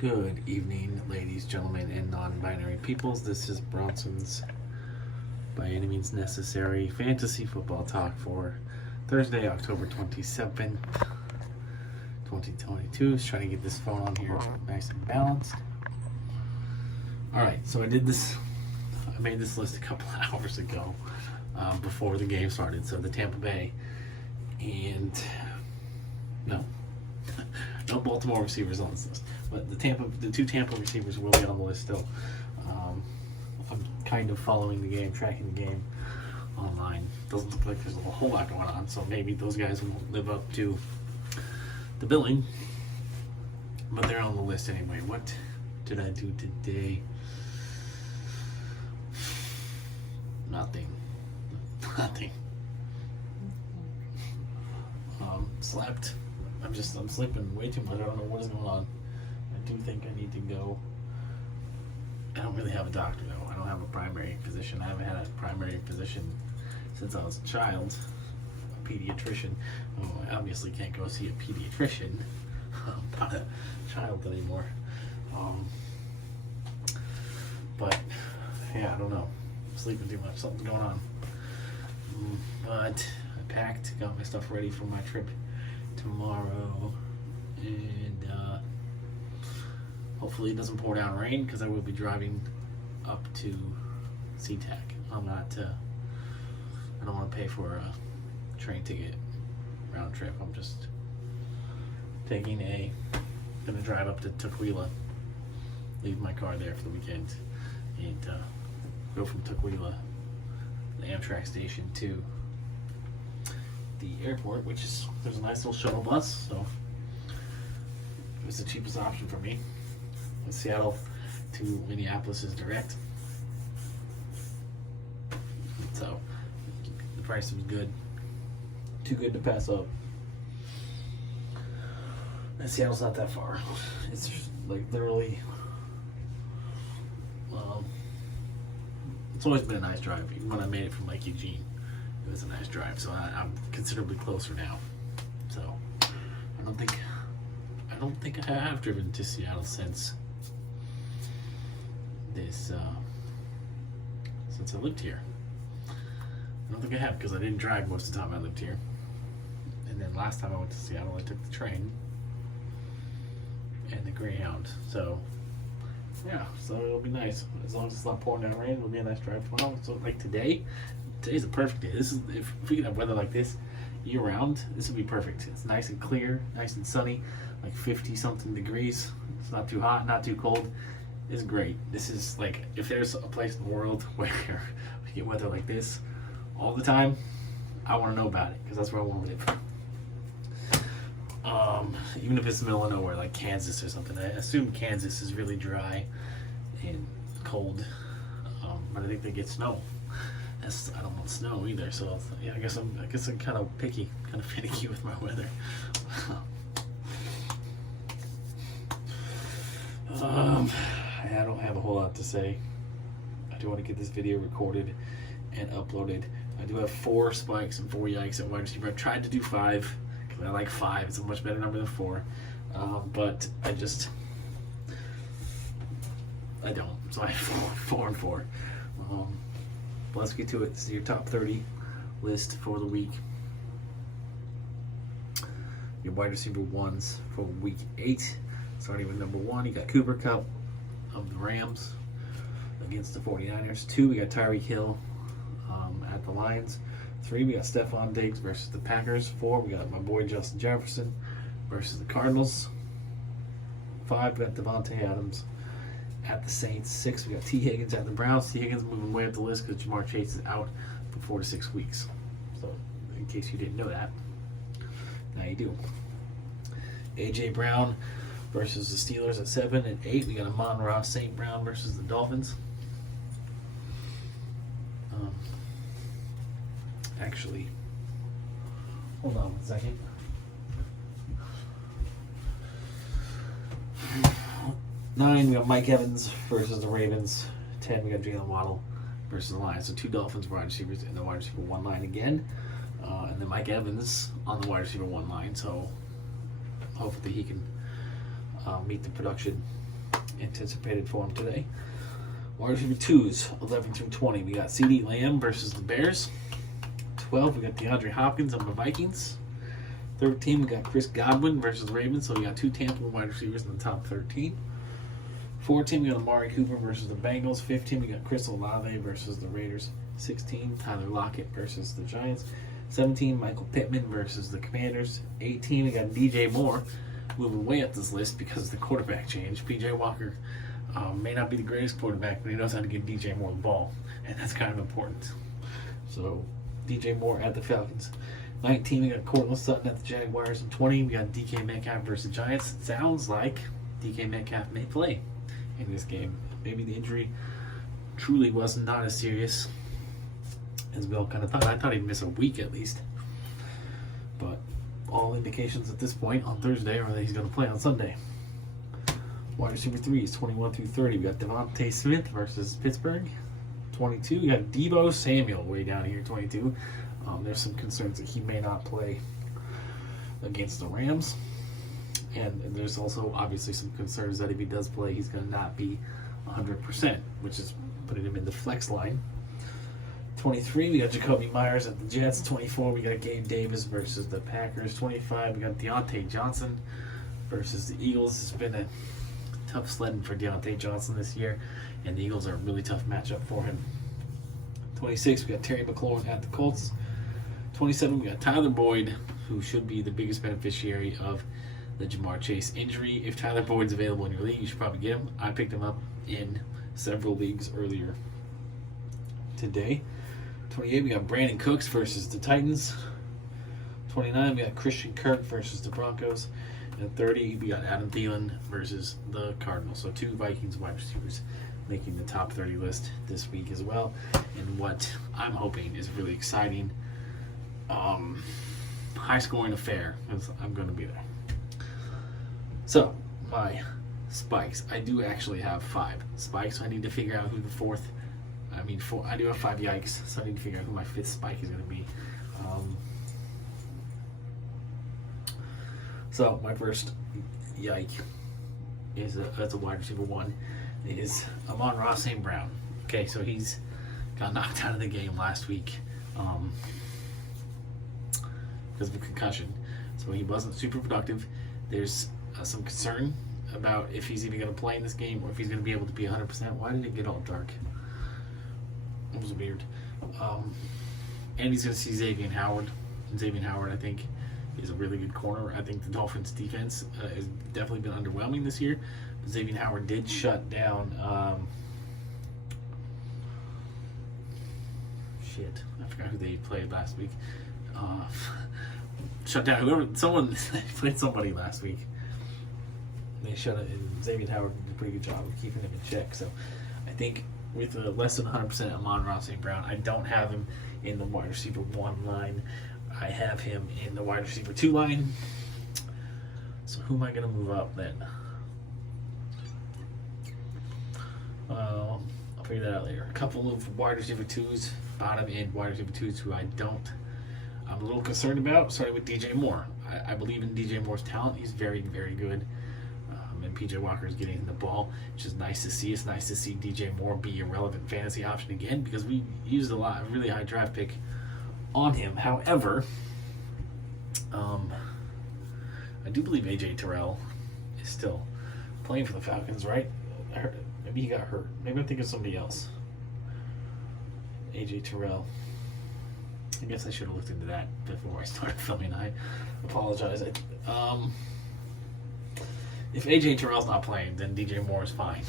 Good evening, ladies, gentlemen, and non-binary peoples. This is Bronson's By Any Means Necessary Fantasy Football Talk for Thursday, October 27th, 2022. Just trying to get this phone on here nice and balanced. Alright, so I made this list a couple hours ago before the game started. So the Tampa Bay and no Baltimore receivers on this list. But the two Tampa receivers will be on the list still. I'm kind of following the game, tracking the game online. Doesn't look like there's a whole lot going on, so maybe those guys won't live up to the billing. But they're on the list anyway. What did I do today? Nothing. Slept. I'm sleeping way too much. I don't know what is going on. I do think I need to go. I don't really have a doctor though. I don't have a primary physician. I haven't had a primary physician since I was a child. A pediatrician. Oh, I obviously can't go see a pediatrician. I'm not a child anymore. But yeah, I don't know. I'm sleeping too much. Something's going on. But I packed, got my stuff ready for my trip tomorrow, and hopefully it doesn't pour down rain because I will be driving up to SeaTac. I don't want to pay for a train ticket round trip. I'm just gonna drive up to Tukwila, leave my car there for the weekend, and go from Tukwila, the Amtrak station, to the airport, there's a nice little shuttle bus, so it was the cheapest option for me. Seattle to Minneapolis is direct, so the price was good, too good to pass up. And Seattle's not that far. It's just like literally, it's always been a nice drive. Even when I made it from Lake Eugene, it was a nice drive. So I'm considerably closer now. So I don't think I have driven to Seattle since I lived here. I don't think I have, because I didn't drive most of the time I lived here. And then last time I went to Seattle, I took the train and the Greyhound. So yeah, so it'll be nice. As long as it's not pouring down rain, it'll be a nice drive tomorrow. So like today's a perfect day. This is, if we could have weather like this year round, this would be perfect. It's nice and clear, nice and sunny, like 50 something degrees. It's not too hot, not too cold. It's great. This is like, if there's a place in the world where we get weather like this all the time, I want to know about it, because that's where I want to live. Even if it's the middle of nowhere, like Kansas or something. I assume Kansas is really dry and cold, but I think they get snow. I don't want snow either, so yeah, I guess I'm kind of picky, kind of finicky with my weather. I don't have a whole lot to say. I do want to get this video recorded and uploaded. I do have 4 spikes and 4 yikes at wide receiver. I've tried to do 5. I like 5. It's a much better number than 4. But I don't. So I have 4 and 4. But let's get to it. This is your top 30 list for the week. Your wide receiver ones for week 8. Starting with number 1, you got Cooper Kupp of the Rams against the 49ers. 2, we got Tyreek Hill at the Lions. 3, we got Stephon Diggs versus the Packers. 4, we got my boy Justin Jefferson versus the Cardinals. 5, we got Devontae Adams at the Saints. 6, we got T. Higgins at the Browns. T. Higgins moving way up the list because Jamar Chase is out for 4 to 6 weeks. So, in case you didn't know that, now you do. A.J. Brown versus the Steelers at 7 and 8. We got Amon-Ra St. Brown versus the Dolphins. Actually, hold on 1 second. 9, we got Mike Evans versus the Ravens. 10, we got Jalen Waddle versus the Lions. So 2 Dolphins wide receivers in the wide receiver 1 line again. And then Mike Evans on the wide receiver 1 line. So hopefully he can meet the production anticipated for him today. Wide receiver 2s, 11 through 20. We got CeeDee Lamb versus the Bears. 12, we got DeAndre Hopkins on the Vikings. 13, we got Chris Godwin versus the Ravens. So we got 2 Tampa wide receivers in the top 13. 14, we got Amari Cooper versus the Bengals. 15, we got Chris Olave versus the Raiders. 16, Tyler Lockett versus the Giants. 17, Michael Pittman versus the Commanders. 18, we got DJ Moore moving way up this list because of the quarterback change. PJ Walker may not be the greatest quarterback, but he knows how to give DJ Moore the ball, and that's kind of important. So DJ Moore at the Falcons. 19, we got Cortland Sutton at the Jaguars. And 20, we got DK Metcalf versus the Giants. It sounds like DK Metcalf may play in this game. Maybe the injury truly was not as serious as we all kind of thought. I thought he'd miss a week at least. But all indications at this point on Thursday are that he's going to play on Sunday. Wide receiver 3s, 21 through 30. We got Devontae Smith versus Pittsburgh. 22, we got Deebo Samuel way down here, 22. There's some concerns that he may not play against the Rams. And there's also obviously some concerns that if he does play, he's going to not be 100%, which is putting him in the flex line. 23, we got Jacoby Myers at the Jets. 24, we got Gabe Davis versus the Packers. 25, we got Deontay Johnson versus the Eagles. It's been a tough sledding for Deontay Johnson this year, and the Eagles are a really tough matchup for him. 26, we got Terry McLaurin at the Colts. 27, we got Tyler Boyd, who should be the biggest beneficiary of the Jamar Chase injury. If Tyler Boyd's available in your league, you should probably get him. I picked him up in several leagues earlier today. 28, we got Brandon Cooks versus the Titans. 29, we got Christian Kirk versus the Broncos. And 30, we got Adam Thielen versus the Cardinals. So 2 Vikings wide receivers making the top 30 list this week as well. And what I'm hoping is really exciting, high-scoring affair, because I'm going to be there. So, my spikes. I do actually have 5 spikes, so I need to figure out who the fourth. I do have 5 yikes, so I need to figure out who my 5th spike is going to be. So, my first yike is that's a wide receiver 1. Is Amon-Ra St. Brown. Okay, so he's got knocked out of the game last week because of a concussion. So he wasn't super productive. There's some concern about if he's even going to play in this game or if he's going to be able to be 100%. Why did it get all dark? It was weird. And he's going to see Xavier Howard. And Xavier Howard, I think, is a really good corner. I think the Dolphins' defense has definitely been underwhelming this year. But Xavier Howard did shut down. I forgot who they played last week. Shut down someone played somebody last week. They shut it, and Xavier Howard did a pretty good job of keeping him in check. So I think with less than 100% Amon-Ra St. Brown, I don't have him in the wide receiver 1 line. I have him in the wide receiver 2 line. So who am I going to move up then? I'll figure that out later. A couple of wide receiver 2s, bottom end wide receiver 2s who I'm a little concerned about, starting with DJ Moore. I believe in DJ Moore's talent. He's very, very good. And PJ Walker is getting the ball, which is nice to see. It's nice to see DJ Moore be a relevant fantasy option again because we used a really high draft pick on him. However, I do believe AJ Terrell is still playing for the Falcons, right? Maybe he got hurt. Maybe I'm thinking of somebody else. AJ Terrell. I guess I should have looked into that before I started filming. I apologize. If AJ Terrell's not playing, then DJ Moore is fine.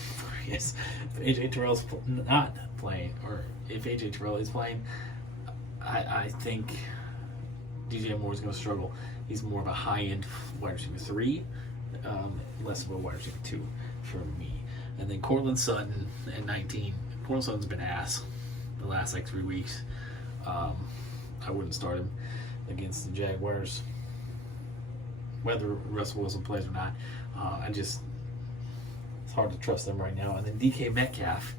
Yes. If AJ Terrell's not playing, or if AJ Terrell is playing, I think DJ Moore is going to struggle. He's more of a high-end wide receiver 3, less of a wide receiver 2 for me. And then Cortland Sutton at 19. Cortland Sutton's been ass the last 3 weeks. I wouldn't start him against the Jaguars, whether Russell Wilson plays or not. It's hard to trust them right now. And then DK Metcalf.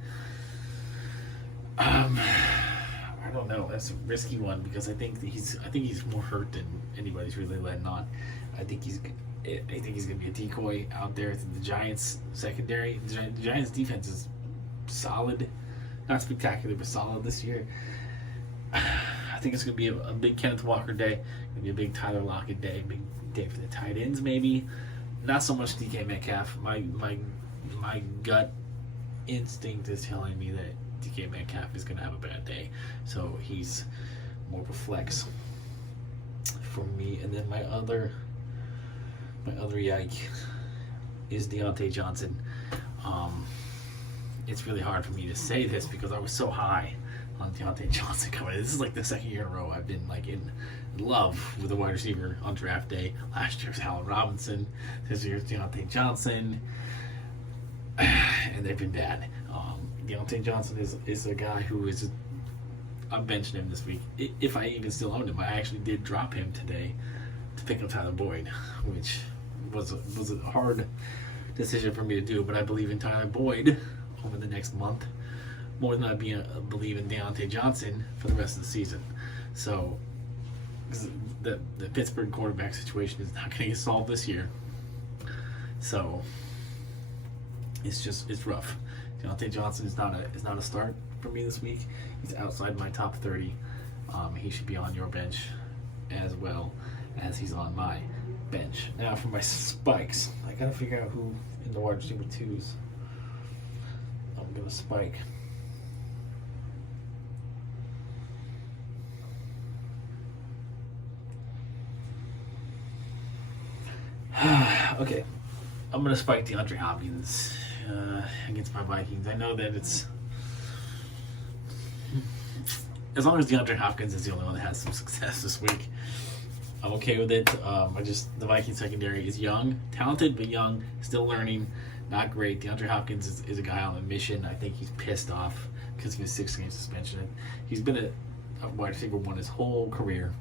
I don't know. That's a risky one because I think he's more hurt than anybody's really letting on. I think he's I think he's going to be a decoy out there to the Giants secondary. The Giants defense is solid, not spectacular, but solid this year. I think it's going to be a big Kenneth Walker day, going to be a big Tyler Lockett day, big day for the tight ends maybe. Not so much DK Metcalf. My gut instinct is telling me that DK Metcalf is going to have a bad day, so he's more of a flex for me. And then my other yike is Deontay Johnson. It's really hard for me to say this because I was so high on Deontay Johnson coming. This is like the second year in a row I've been like in love with a wide receiver on draft day. Last year's Allen Robinson, this year's Deontay Johnson, and they've been bad. Deontay Johnson is a guy who is. I'm benching him this week. If I even still own him, I actually did drop him today to pick up Tyler Boyd, which was a hard decision for me to do. But I believe in Tyler Boyd over the next month more than I believe in Deontay Johnson for the rest of the season. So the Pittsburgh quarterback situation is not going to get solved this year. So it's rough. Deontay Johnson is not a start for me this week. He's outside my top 30. He should be on your bench as well as he's on my bench. Now for my spikes, I gotta figure out who in the wide receiver twos I'm gonna spike. Okay, I'm gonna spike DeAndre Hopkins against my Vikings. I know that it's as long as DeAndre Hopkins is the only one that has some success this week, I'm okay with it. The Vikings secondary is young, talented but young, still learning, not great. DeAndre Hopkins is a guy on a mission. I think he's pissed off because of his 6-game suspension. He's been a wide receiver one his whole career.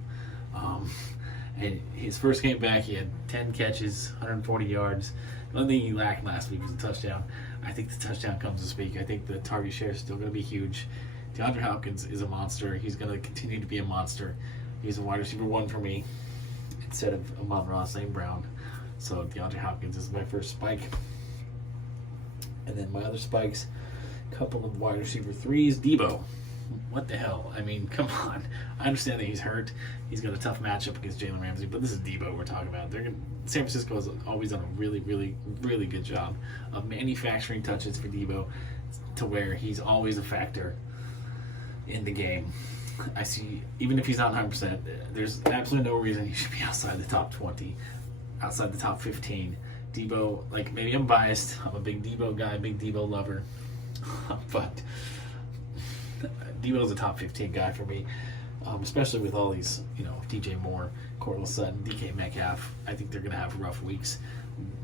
And his first game back, he had 10 catches, 140 yards. The only thing he lacked last week was a touchdown. I think the touchdown comes this week. I think the target share is still going to be huge. DeAndre Hopkins is a monster. He's going to continue to be a monster. He's a wide receiver one for me instead of Amon-Ra St. Brown. So DeAndre Hopkins is my first spike. And then my other spikes, a couple of wide receiver threes. Debo. What the hell? I mean, come on. I understand that he's hurt. He's got a tough matchup against Jalen Ramsey, but this is Debo we're talking about. San Francisco has always done a really, really, really good job of manufacturing touches for Debo to where he's always a factor in the game. I see, even if he's not 100%, there's absolutely no reason he should be outside the top 20, outside the top 15. Debo, like, maybe I'm biased. I'm a big Debo guy, big Debo lover, but Debo's a top 15 guy for me, especially with all these, DJ Moore, Cortland Sutton, DK Metcalf. I think they're going to have rough weeks,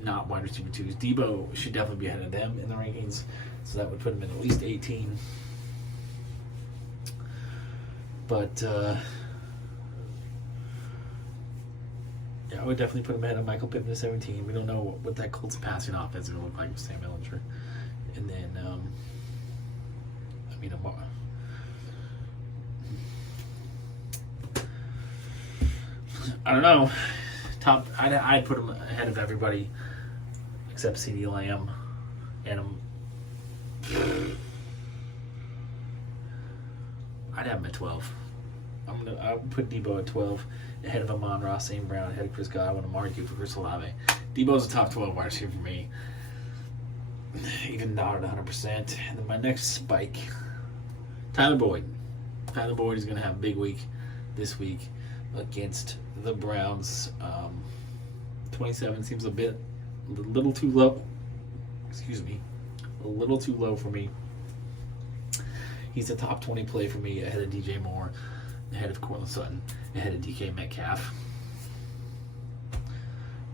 not wide receiver twos. Debo should definitely be ahead of them in the rankings, so that would put him in at least 18. But I would definitely put him ahead of Michael Pittman at 17. We don't know what that Colts passing offense is going to look like with Sam Ehlinger. And then, I don't know. I'd put him ahead of everybody except CeeDee Lamb. And I'd have him at 12. I'll put Debo at 12, ahead of Amon-Ra St. Brown, ahead of Chris Godwin. I'm arguing for Chris Olave. Debo's a top 12 wide receiver for me, even not at 100%. And then my next spike, Tyler Boyd. Tyler Boyd is going to have a big week this week against the Browns. 27 seems a little too low. Excuse me, a little too low for me. He's a top 20 play for me, ahead of DJ Moore, ahead of Cortland Sutton, ahead of DK Metcalf.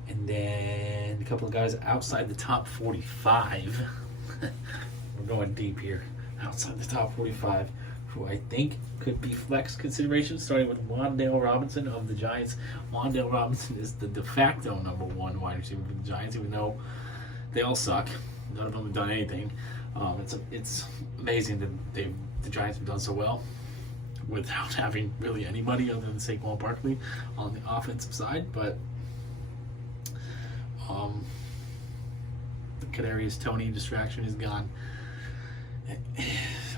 And then a couple of guys outside the top 45. We're going deep here. Outside the top 45, who I think could be flex considerations, starting with Wan'Dale Robinson of the Giants. Wan'Dale Robinson is the de facto number one wide receiver for the Giants, even though they all suck. None of them have done anything. It's amazing that the Giants have done so well without having really anybody other than Saquon Barkley on the offensive side. But The Kadarius Toney distraction is gone.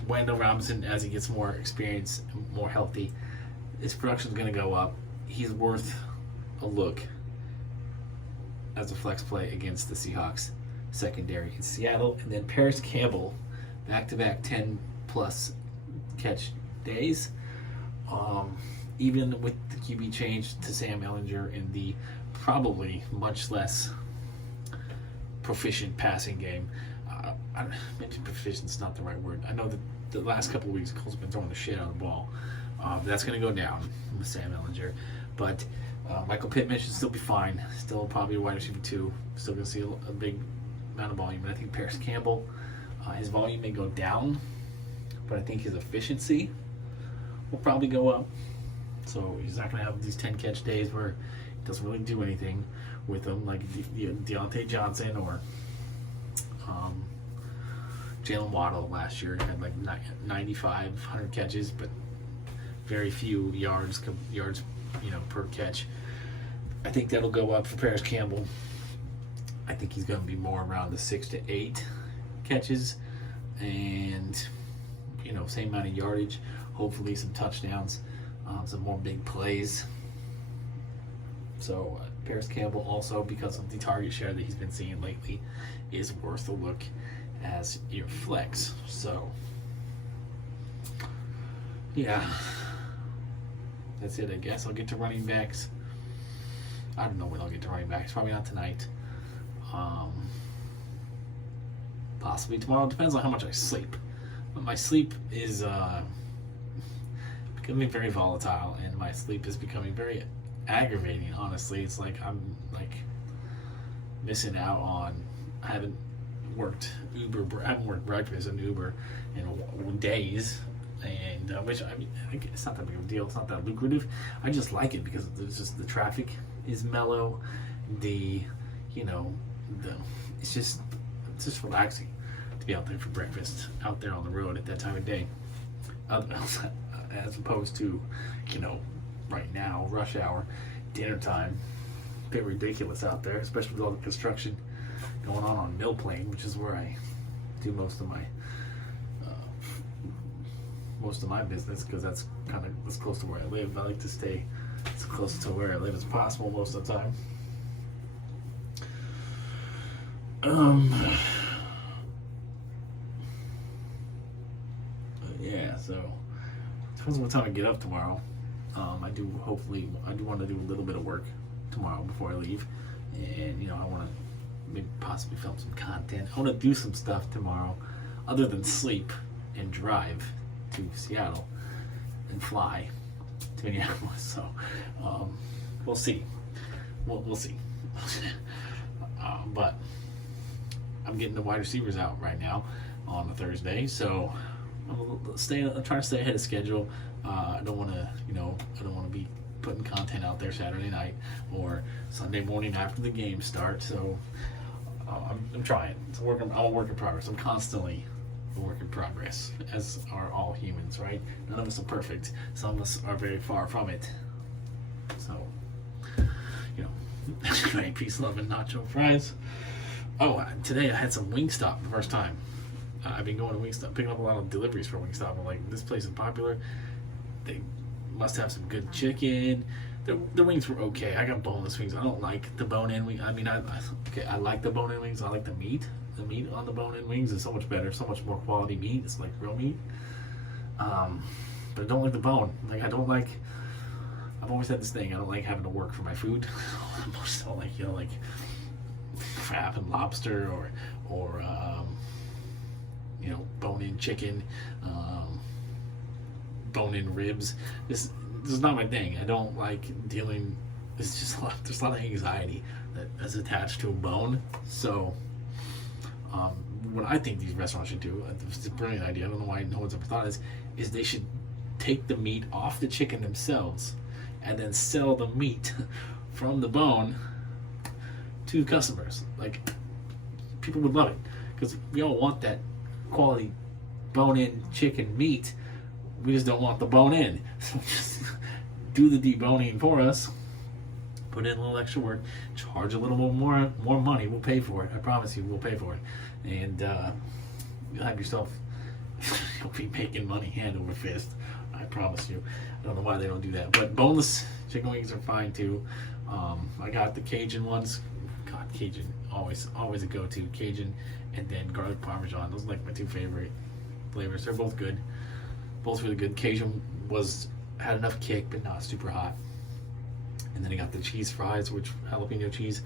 Wendell Robinson, as he gets more experience, more healthy, his production is going to go up. He's worth a look as a flex play against the Seahawks secondary in Seattle. And then Paris Campbell, back-to-back 10-plus catch days. Even with the QB change to Sam Ehlinger in the probably much less proficient passing game. Maybe proficient's not the right word. I know that the last couple of weeks, Colts have been throwing the shit out of the ball. That's going to go down with Sam Ehlinger. But Michael Pittman should still be fine. Still probably a wide receiver 2. Still going to see a big amount of volume. And I think Paris Campbell, his volume may go down, but I think his efficiency will probably go up. So he's not going to have these 10-catch days where he doesn't really do anything with them, like Deontay Johnson or Jalen Waddle last year. Had like 95, 100 catches, but very few yards, per catch. I think that'll go up for Paris Campbell. I think he's going to be more around the 6 to 8 catches, and same amount of yardage. Hopefully, some touchdowns, some more big plays. So Paris Campbell also, because of the target share that he's been seeing lately, is worth a look as your flex. So yeah, that's it, I guess. I'll get to running backs. I don't know when I'll get to running backs. Probably not tonight. Possibly tomorrow. It depends on how much I sleep. But my sleep is becoming very volatile, and my sleep is becoming very aggravating. Honestly, it's like I'm missing out on. I haven't worked breakfast in Uber in days, and which it's not that big of a deal. It's not that lucrative. I just like it because there's just the traffic is mellow. It's just relaxing to be out there for breakfast, out there on the road at that time of day, as opposed to right now, rush hour, dinner time. A bit ridiculous out there, especially with all the construction going on Mill Plain, which is where I do most of my business, because that's kind of as close to where I live. I like to stay as close to where I live as possible most of the time. Yeah, so depends on what time I get up tomorrow. I do want to do a little bit of work tomorrow before I leave, and I want to maybe possibly film some content. I want to do some stuff tomorrow other than sleep and drive to Seattle and fly to Minneapolis. So we'll see. We'll see. But I'm getting the wide receivers out right now on a Thursday, so I'm trying to stay ahead of schedule. I don't want to be putting content out there Saturday night or Sunday morning after the game starts. So I'm trying. I'm a work in progress. I'm constantly a work in progress, as are all humans, right? None of us are perfect. Some of us are very far from it. So, great peace, love, and nacho fries. Oh, today I had some Wingstop the first time. I've been going to Wingstop, picking up a lot of deliveries for Wingstop. I'm like, this place is popular. They must have some good chicken. The wings were okay. I got boneless wings. I don't like the bone-in wings. I mean, I like the bone-in wings. I like the meat. The meat on the bone-in wings is so much better, so much more quality meat. It's like real meat. But I don't like the bone. I've always had this thing. I don't like having to work for my food. I most don't like crab and lobster or bone-in chicken, bone-in ribs. This is not my thing. I don't like dealing. It's just there's a lot of anxiety that is attached to a bone. So what I think these restaurants should do, it's a brilliant idea. I don't know why no one's ever thought of this, is they should take the meat off the chicken themselves and then sell the meat from the bone to customers. Like, people would love it, because we all want that quality bone-in chicken meat. We just don't want the bone in. So just do the deboning for us, put in a little extra work, charge a little more money. We'll pay for it. I promise you, we'll pay for it. And you'll have yourself, you'll be making money hand over fist. I promise you. I don't know why they don't do that. But boneless chicken wings are fine too. I got the Cajun ones. God, Cajun, always a go-to. Cajun and then garlic parmesan. Those are like my two favorite flavors. They're both good. Both really good. Cajun had enough kick, but not super hot. And then I got the cheese fries, which jalapeno cheese.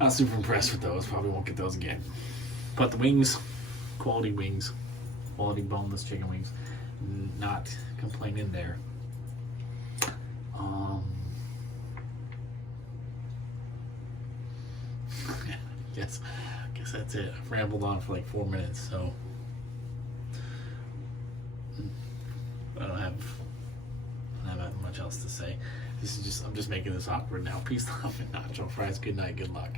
Not super impressed with those. Probably won't get those again. But the wings, quality boneless chicken wings. Not complaining there. Guess that's it. I've rambled on for like 4 minutes, so I don't have much else to say. I'm just making this awkward now. Peace, love, and nacho fries. Good night. Good luck.